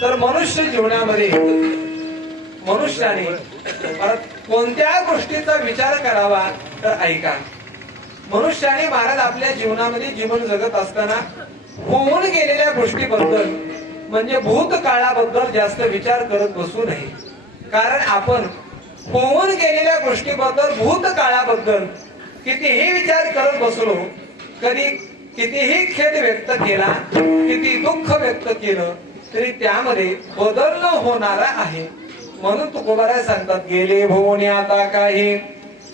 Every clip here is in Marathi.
तर मनुष्य जीवनामध्ये मनुष्याने परत कोणत्या गोष्टीचा विचार करावा तर ऐका. मनुष्याने महाराज आपल्या जीवनामध्ये जीवन जगत असताना होऊन गेलेल्या गोष्टीबद्दल म्हणजे भूतकाळाबद्दल जास्त विचार करत बसू नये. कारण आपण होऊन गेलेल्या गोष्टीबद्दल भूतकाळाबद्दल कितीही विचार करत बसलो, कधी कितीही खेद व्यक्त केला, किती दुःख व्यक्त केलं तरी त्यामध्ये बदल न होणारा आहे. म्हणून तुकोबाराय सांगतात, गेले भोवणे आता काही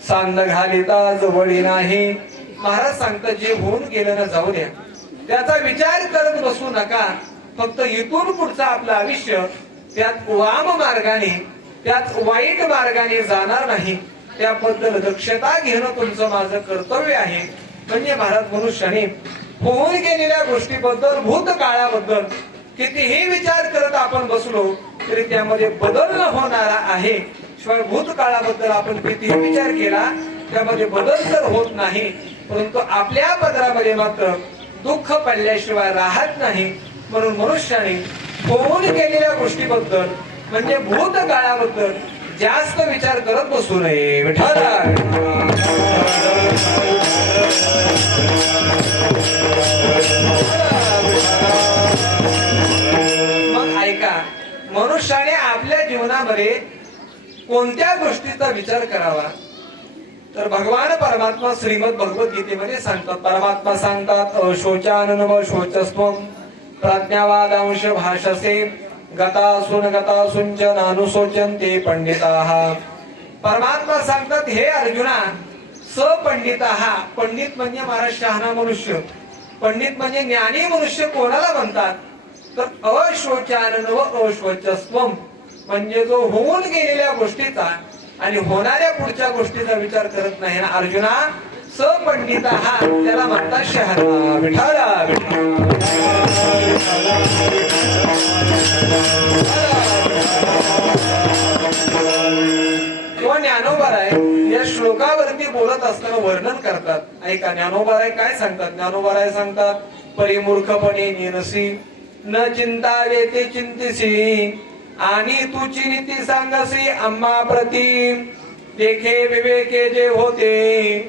सांद घालिता जवळी नाही. महाराज सांगतात, जे होऊन गेलं ना जाऊ द्या, त्याचा विचार करत बसू नका. फक्त इथून पुढचं आपलं आयुष्य त्यात वाम मार्गाने त्यात वाईट मार्गाने जाणार नाही, त्याबद्दल दक्षता घेणं तुमचं माझं कर्तव्य आहे. म्हणजे महाराज मनुष्याने होऊन गेलेल्या गोष्टीबद्दल भूतकाळाबद्दल कितीही विचार करत आपण बसलो तरी त्यामध्ये बदल न होणारा आहे. शिवाय भूतकाळाबद्दल आपण कितीही विचार केला त्यामध्ये बदल तर होत नाही, परंतु आपल्या पदरामध्ये मात्र दुःख पडल्याशिवाय राहत नाही. म्हणून मनुष्याने होऊन गेलेल्या गोष्टीबद्दल म्हणजे भूतकाळाबद्दल जास्त विचार करत बसू नये. मग ऐका, मनुष्याने आपल्या जीवनामध्ये कोणत्या गोष्टीचा विचार करावा तर भगवान परमात्मा श्रीमद भगवद्गीतेमध्ये सांगतात. परमात्मा सांगतात, अशोचाननव शोचस्त्वं प्रज्ञावादांश भाषसे गतासून गतासूंच नानुशोचन्ते पंडिताः. परमात्मा सांगतात, हे अर्जुना, सपंडिताः, पंडित म्हणजे महाराज शहाणा मनुष्य, पंडित म्हणजे ज्ञानी मनुष्य कोणाला म्हणतात तर अशोचाननव अशोचस्त्वं म्हणजे जो होऊन गेलेल्या गोष्टीचा आणि होणाऱ्या पुढच्या गोष्टीचा विचार करत नाही ना अर्जुना, सपंडिताः त्याला म्हणतात शहाणा. विठाला किंवा ज्ञानोबाराय या श्लोकावरती बोलत असताना वर्णन करतात. ऐका, ज्ञानोबाराय काय सांगतात. ज्ञानोबाराय सांगतात, परिमूर्खपणे नेनसी न चिंतावे ते चिंतिसी आणि तुची नीती सांगसी आम्हा प्रती देखे विवेके जे होते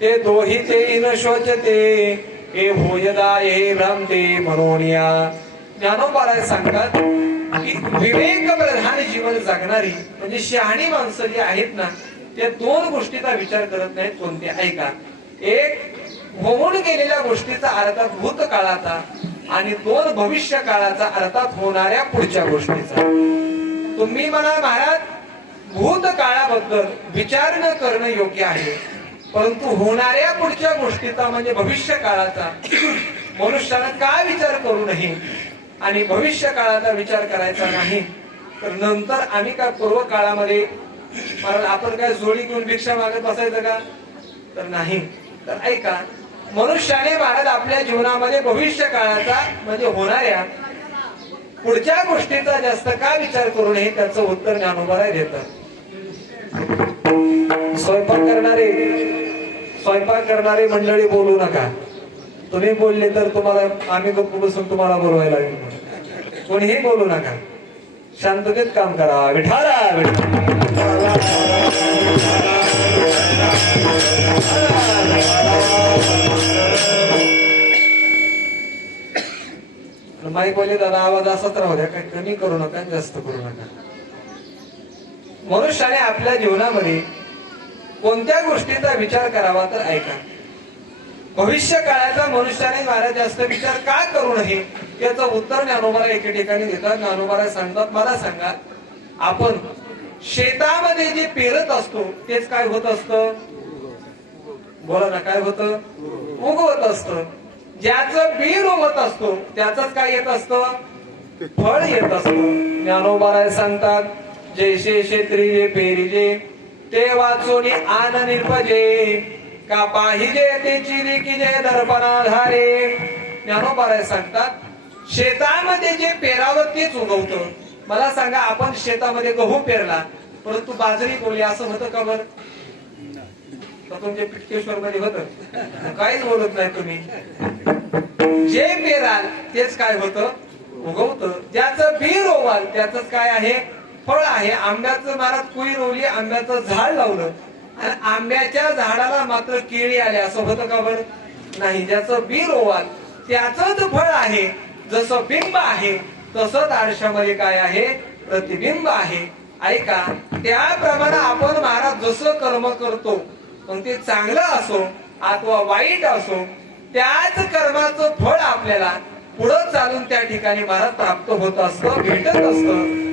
ते दोही ते न शोचते हे भोजदा हे भ्रांते म्हणून या. ज्ञानोबाराय सांगतात की विवेक प्रधान जीवन जगणारी म्हणजे शहाणी माणसं जी आहेत ना, त्या दोन गोष्टीचा विचार करत नाहीत. कोणत्या? ऐका, एक होऊन गेलेल्या गोष्टीचा अर्थात भूतकाळाचा आणि दोन भविष्य काळाचा अर्थात होणाऱ्या पुढच्या गोष्टीचा. तुम्ही म्हणा महाराज भूतकाळाबद्दल विचार न करणं योग्य आहे, परंतु होणाऱ्या पुढच्या गोष्टीचा म्हणजे भविष्य काळाचा मनुष्यानं काय विचार करू नये आणि भविष्य काळाचा विचार करायचा नाही तर नंतर आम्ही काय पूर्व काळामध्ये आपण काय जोडी घेऊन भिक्षा मागत बसायचं का तर नाही. तर ऐका, मनुष्याने महाराज आपल्या जीवनामध्ये भविष्य काळाचा म्हणजे होणाऱ्या पुढच्या गोष्टीचा जास्त का विचार करू नये त्याचं उत्तर ज्ञानोबाराय देतात. स्वयंपाक करणारे मंडळी बोलू नका. तुम्ही बोलले तर तुम्हाला आम्ही गप्प बसून तुम्हाला बोलवायला लागेल. कोणीही बोलू नका, शांततेत काम करा. विठाला माईक बोलले दादा आवाज असाच राहू द्या, काही कमी करू नका जास्त करू नका. मनुष्याने आपल्या जीवनामध्ये कोणत्या गोष्टीचा विचार करावा तर ऐका, भविष्य काळाचा मनुष्याने महाराज जास्त विचार का करू नये याचं उत्तर ज्ञानोबाराय एके ठिकाणी देतात. ज्ञानोबाराय सांगतात, मला सांगा, आपण शेतामध्ये जे पेरत असतो तेच काय होत असतं? बोला ना, काय होतं? उगवत असतं. ज्याचं बी उगवत असतो त्याच काय येत असतं? फळ येत असतं. ज्ञानोबाराय सांगतात, जैसे क्षेत्री जे पेरिले ते वाचोनी आन निर्भजे का पाहिजे त्याची लिखिजे दर्पणा धारे. ज्ञानोबाराय सांगतात, शेतामध्ये जे पेरावं तेच उगवतं. मला सांगा, आपण शेतामध्ये गहू पेरला परंतु बाजरी बोलली असं होतं का बरं? तुमच्या पिटकेश्वर मध्ये होतं? काहीच बोलत नाही तुम्ही. जे पेराल तेच काय होतं? उगवतं. ज्याचं बी रोवाल त्याच काय आहे, फळ आहे. आंब्याचं महाराज कुई रोवली, आंब्याचं झाड लावलं आणि आंब्याच्या झाडाला मात्र केळी आले, असं होतं का बरं? नाही. ज्याचं बी रोवाल त्याच फळ आहे. जसं बिंब आहे तसंच आरशामध्ये काय आहे, प्रतिबिंब आहे. ऐका, त्याप्रमाणे आपण महाराज जसं कर्म करतो, मग ते चांगलं असो अथवा वाईट असो, त्याच कर्माचं फळ आपल्याला पुढं चालून त्या ठिकाणी महाराज प्राप्त होत असतं, भेटत असतं.